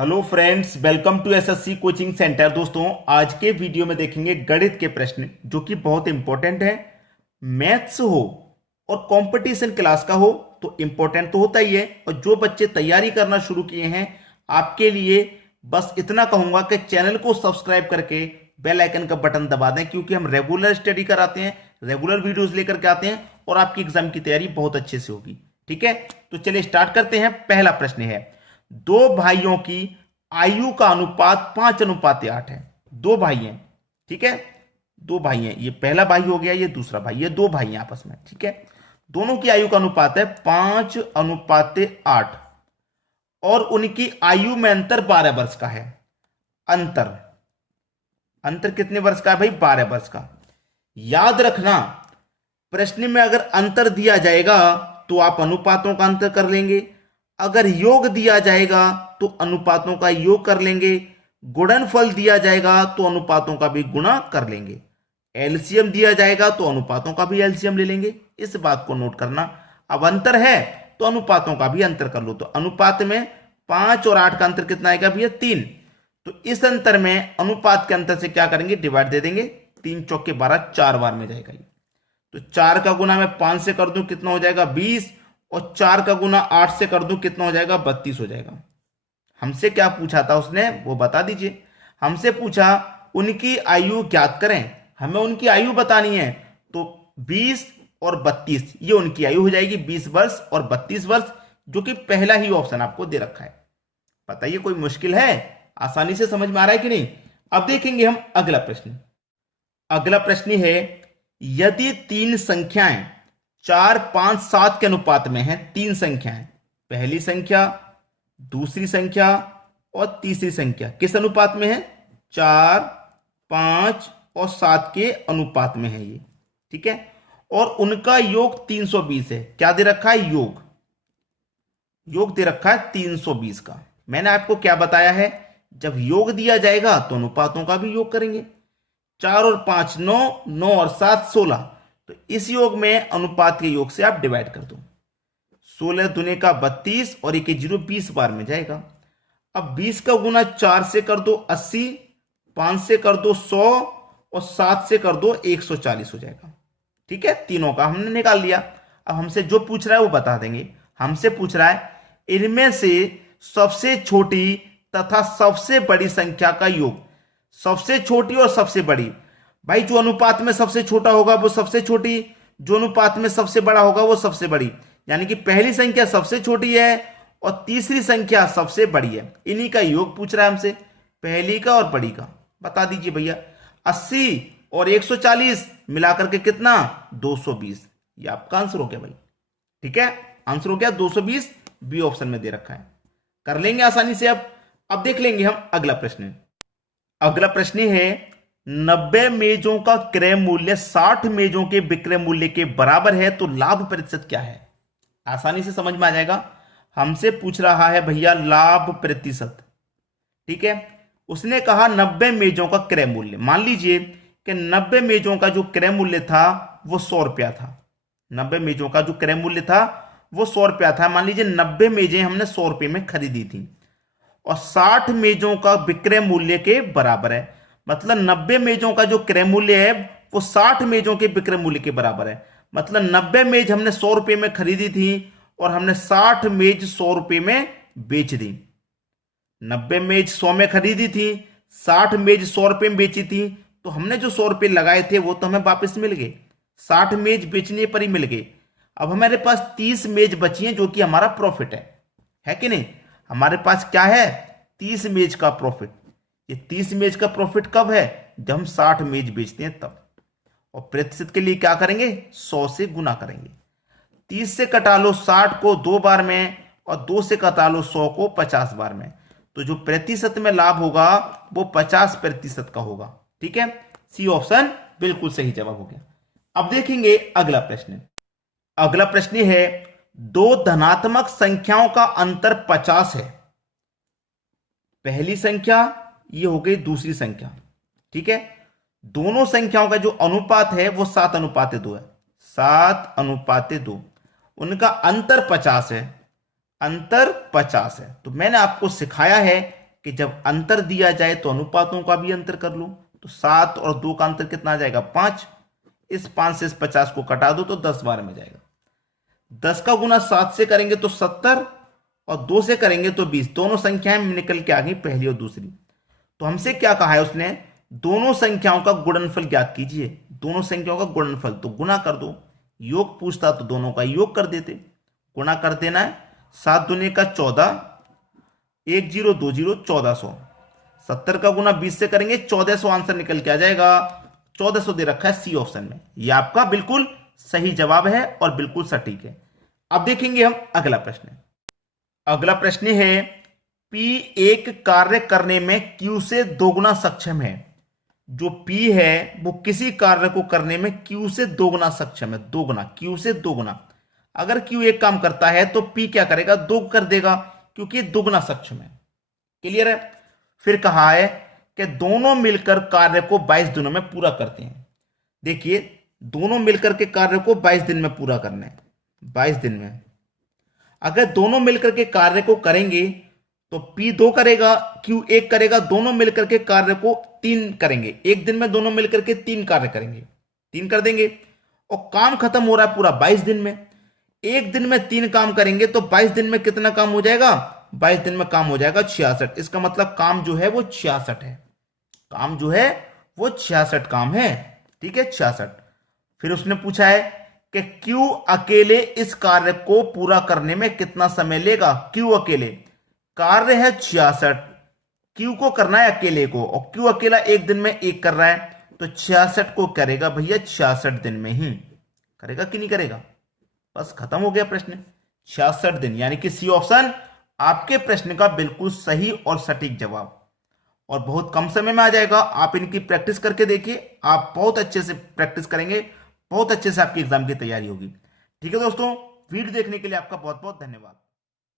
Hello friends, welcome to SSC coaching centre. दोस्तों, आज के वीडियो में देखेंगे गणित के प्रश्न जो कि बहुत इंपॉर्टेंट है। मैथ्स हो और कंपटीशन क्लास का हो तो इंपॉर्टेंट तो होता ही है, और जो बच्चे तैयारी करना शुरू किए हैं आपके लिए बस इतना कहूंगा कि चैनल को सब्सक्राइब करके बेल आइकन का बटन दबा दें, क्योंकि हम रेगुलर स्टडी कराते हैं, रेगुलर वीडियोस लेकर के आते हैं और आपकी एग्जाम की तैयारी बहुत अच्छे से होगी। ठीक है, तो चलिए स्टार्ट करते हैं। पहला प्रश्न है, दो भाइयों की आयु का अनुपात 5:8 है। दो भाई हैं, ठीक है, दो भाई हैं, ये पहला भाई हो गया, ये दूसरा भाई, ये दो भाई हैं आपस में, ठीक है। दोनों की आयु का अनुपात है 5:8 और उनकी आयु में अंतर 12 वर्ष का है। अंतर अंतर कितने वर्ष का है भाई? 12 वर्ष का। याद रखना, प्रश्न में अगर अंतर दिया जाएगा तो आप अनुपातों का अंतर कर लेंगे, अगर योग दिया जाएगा तो अनुपातों का योग कर लेंगे, गुणनफल दिया जाएगा तो अनुपातों का भी गुणा कर लेंगे, एलसीएम दिया जाएगा तो अनुपातों का भी एलसीएम ले लेंगे। इस बात को नोट करना। अब अंतर है तो अनुपातों का भी अंतर कर लो, तो अनुपात में 5 और 8 का अंतर कितना आएगा भैया? 3। तो इस अंतर में अनुपात के अंतर से क्या करेंगे? डिवाइड दे देंगे। 3 चौके 12, 4 बार में जाएगा ये। तो 4 का गुना मैं 5 से कर दूं, कितना हो जाएगा? 20, और 4 का गुना 8 से कर दूं, कितना हो जाएगा? 32 हो जाएगा। हमसे क्या पूछा था उसने, वो बता दीजिए। हमसे पूछा उनकी आयु ज्ञात करें, हमें उनकी आयु बतानी है। तो 20 और 32 ये उनकी आयु हो जाएगी, 20 वर्ष और 32 वर्ष, जो कि पहला ही ऑप्शन आपको दे रखा है। बताइए, कोई मुश्किल है? आसानी से समझ में आ रहा है कि नहीं? अब देखेंगे हम अगला प्रश्न। अगला प्रश्न है, यदि तीन संख्याएं 4, 5, 7 के अनुपात में है, तीन संख्याएं, पहली संख्या, दूसरी संख्या और तीसरी संख्या किस अनुपात में है? 4, 5 और 7 के अनुपात में है ये, ठीक है। और उनका योग 320 है। क्या दे रखा है? योग। योग दे रखा है 320 का। मैंने आपको क्या बताया है? जब योग दिया जाएगा तो अनुपातों का भी योग करेंगे। 4 और 5 9, 9 और 7 16, तो इस योग में अनुपात के योग से आप डिवाइड कर दो। 16 दुने का 32 और 1 0 20 बार में जाएगा। अब 20 का गुना 4 से कर दो 80, 5 से कर दो 100 और 7 से कर दो 140 हो जाएगा। ठीक है, तीनों का हमने निकाल लिया। अब हमसे जो पूछ रहा है वो बता देंगे। हमसे पूछ रहा है इनमें से सबसे छोटी तथा सबसे बड़ी संख्या का योग। सबसे छोटी और सबसे बड़ी, भाई जो अनुपात में सबसे छोटा होगा वो सबसे छोटी, जो अनुपात में सबसे बड़ा होगा वो सबसे बड़ी। यानी कि पहली संख्या सबसे छोटी है और तीसरी संख्या सबसे बड़ी है। इन्हीं का योग पूछ रहा है हमसे, पहली का और बड़ी का। बता दीजिए भैया। 80 और 140 मिलाकर के कितना? 220। ये आपका आंसर हो गया भाई। ठीक है, आंसर हो गया 220, बी ऑप्शन में दे रखा है। कर लेंगे आसानी से। अब देख लेंगे हम अगला प्रश्न। अगला प्रश्न है, 90 मेजों का क्रय मूल्य 60 मेजों के विक्रय मूल्य के बराबर है, तो लाभ प्रतिशत क्या है? आसानी से समझ में आ जाएगा। हमसे पूछ रहा है भैया लाभ प्रतिशत, ठीक है। उसने कहा 90 मेजों का क्रय मूल्य। मान लीजिए कि 90 मेजों का जो क्रय मूल्य था वो 100 रुपया था। 90 मेजों का जो क्रय मूल्य था वो 100 रुपया था। मान लीजिए 90 मेजें हमने 100 रुपये में खरीदी थी और 60 मेजों का विक्रय मूल्य के बराबर है। मतलब 90 मेजों का जो क्रय मूल्य है वो 60 मेजों के विक्रय मूल्य के बराबर है। मतलब 90 मेज हमने 100 रुपये में खरीदी थी और हमने 60 मेज 100 रुपये में बेच दी। 90 मेज 100 में खरीदी थी, 60 मेज 100 रुपये में बेची थी, तो हमने जो 100 रुपये लगाए थे वो तो हमें वापस मिल गए, 60 मेज बेचने पर ही मिल गए। अब हमारे पास 30 मेज बची हैं जो कि हमारा प्रॉफिट है कि नहीं? हमारे पास क्या है? 30 मेज का प्रॉफिट। ये 30 मेज का प्रॉफिट कब है? जब हम 60 मेज बेचते हैं तब। और प्रतिशत के लिए क्या करेंगे? 100 से गुना करेंगे। 30 से कटा लो 60 को 2 बार में और 2 से कटा लो 100 को 50 बार में। तो जो प्रतिशत में लाभ होगा वो 50% का होगा। ठीक है, सी ऑप्शन बिल्कुल सही जवाब हो गया। अब देखेंगे अगला प्रश्न। अगला प्रश्न है, दो धनात्मक संख्याओं का अंतर 50 है। पहली संख्या ये हो गई, दूसरी संख्या, ठीक है। दोनों संख्याओं का जो अनुपात है वो 7:2 है। 7:2। उनका अंतर 50 है। अंतर 50 है। तो मैंने आपको सिखाया है कि जब अंतर दिया जाए तो अनुपातों का भी अंतर कर लो। तो 7 और 2 का अंतर कितना आ जाएगा 5। इस 5 से इस 50 को कटा दो तो 10 बार में जाएगा। 10 का गुना 7 से करेंगे तो 70 और 2 से करेंगे तो 20। दोनों संख्याएं निकल के आ गई, पहली और दूसरी। तो हमसे क्या कहा है उसने, दोनों संख्याओं का गुणनफल ज्ञात कीजिए। दोनों संख्याओं का गुणनफल तो गुना कर दो, योग पूछता तो दोनों का योग कर देते। गुणा कर देना है, 7 दूनी का 14, 1 0 2 0 1400। 70 का गुना 20 से करेंगे 1400 आंसर निकल के आ जाएगा। 1400 दे रखा है सी ऑप्शन में। यह आपका बिल्कुल सही जवाब है और बिल्कुल सटीक है। अब देखेंगे हम अगला प्रश्न। अगला प्रश्न है, P एक कार्य करने में Q से दोगुना सक्षम है। जो P है वो किसी कार्य को करने में Q से दोगुना सक्षम है। दोगुना, Q से दोगुना। अगर Q एक काम करता है तो P क्या करेगा, दो कर देगा, क्योंकि दोगुना सक्षम है। क्लियर है। फिर कहा है कि दोनों मिलकर कार्य को 22 दिनों में पूरा करते हैं। देखिए, दोनों मिलकर के कार्य को 22 दिन में पूरा करना है। 22 दिन में अगर दोनों मिलकर के कार्य को करेंगे तो P 2 करेगा, Q 1 करेगा। दोनों मिलकर के कार्य को 3 करेंगे। एक दिन में दोनों मिलकर के 3 कार्य करेंगे, 3 कर देंगे और काम खत्म हो रहा है पूरा 22 दिन में। एक दिन में 3 काम करेंगे तो 22 दिन में कितना काम हो जाएगा, 22 दिन में काम हो जाएगा 66। इसका मतलब काम जो है वो 66 है। काम जो है वो 66 काम है। ठीक है, 66। फिर उसने पूछा है कि Q अकेले इस कार्य को पूरा करने में कितना समय लेगा। Q अकेले, कार्य है 66, Q को करना है अकेले को, और Q अकेला एक दिन में एक कर रहा है, तो 66 को करेगा भैया 66 दिन में ही। करेगा कि नहीं करेगा। बस खत्म हो गया प्रश्न। 66 दिन, यानी कि सी ऑप्शन आपके प्रश्न का बिल्कुल सही और सटीक जवाब, और बहुत कम समय में आ जाएगा। आप इनकी प्रैक्टिस करके देखिए, आप बहुत अच्छे से प्रैक्टिस करेंगे, बहुत अच्छे से आपकी एग्जाम की तैयारी होगी। ठीक है दोस्तों, वीडियो देखने के लिए आपका बहुत बहुत धन्यवाद।